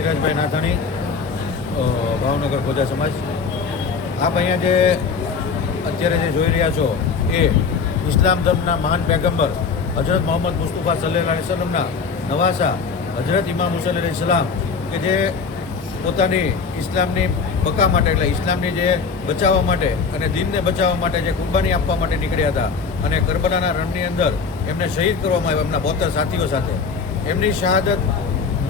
ધીરજભાઈ નાથાણી, ભાવનગર ખોજા સમાજ. આપ અહીંયા જે અત્યારે જે જોઈ રહ્યા છો એ ઇસ્લામ ધર્મના મહાન પૈગંબર હજરત મોહમ્મદ મુસ્તફા સલ્લલ્લાહુ અલૈહિ વસલ્લમના નવાસા હજરત ઇમામ હુસૈન અલૈહિસ્સલામ કે જે પોતાની ઇસ્લામની બકા માટે એટલે ઇસ્લામની જે બચાવવા માટે અને દીનને બચાવવા માટે જે કુરબાની આપવા માટે નીકળ્યા હતા અને કરબલાના રણની અંદર એમને શહીદ કરવામાં આવ્યા એમના 72 સાથીઓ સાથે. એમની શહાદત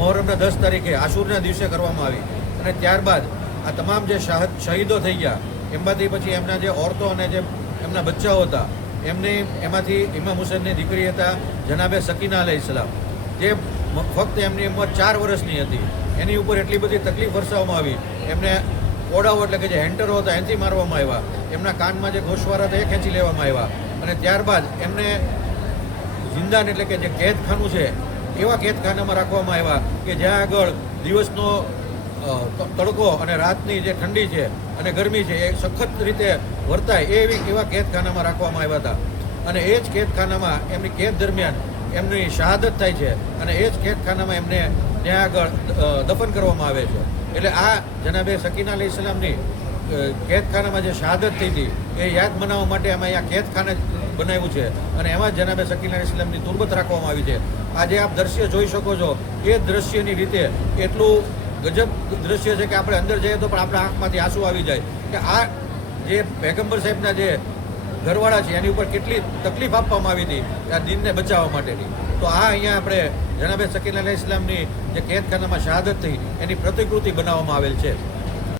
મોહરમના 10 તારીખે આશુરના દિવસે કરવામાં આવી અને ત્યારબાદ આ તમામ જે શહીદો થઈ ગયા એમાંથી પછી એમના જે ઓરતો અને જે એમના બચ્ચાઓ હતા એમાંથી ઇમામ હુસૈનની દીકરી હતા જનાબે સકીના અલૈહિસ્સલામ, જે ફક્ત એમની ઉંમર 4 વર્ષની હતી. એની ઉપર એટલી બધી તકલીફ વરસાવવામાં આવી. એમને ઓડાઓ એટલે કે જે હેન્ટરો હતા એનાથી મારવામાં આવ્યા. એમના કાનમાં જે ગોશવારા હતા એ ખેંચી લેવામાં આવ્યા અને ત્યારબાદ એમને જિંદાન એટલે કે જે કેદખાનું છે એવા કેદખાનામાં રાખવામાં આવ્યા કે જ્યાં આગળ દિવસનો તડકો અને રાતની જે ઠંડી છે અને ગરમી છે એ સખત રીતે વર્તાય એવા કેદખાનામાં રાખવામાં આવ્યા હતા. અને એ જ કેદખાનામાં એમની કેદ દરમિયાન એમની શહાદત થાય છે અને એ જ કેદખાનામાં એમને ત્યાં આગળ દફન કરવામાં આવે છે. એટલે આ જનાબે સકીના અલૈહિસ્સલામની કેદખાનામાં જે શહાદત થઈ હતી એ યાદ મનાવવા માટે અમે અહીંયા કેદખાને બનાવ્યું છે અને એમાં જનાબે સકીના અલૈહિસ્સલામની તુરબત રાખવામાં આવી છે. આજે આપ દ્રશ્ય જોઈ શકો છો એ દ્રશ્યની રીતે એટલું ગજબ દ્રશ્ય છે કે આપણે અંદર જઈએ તો પણ આપણા આંખમાંથી આંસુ આવી જાય કે આ જે પૈગંબર સાહેબના જે ઘરવાળા છે એની ઉપર કેટલી તકલીફ આપવામાં આવી હતી આ દીનને બચાવવા માટેની. તો આ અહીંયા આપણે જનાબે સકીના અલૈહિસ્સલામની જે કેદખાનામાં શહાદત થઈ એની પ્રતિકૃતિ બનાવવામાં આવેલ છે.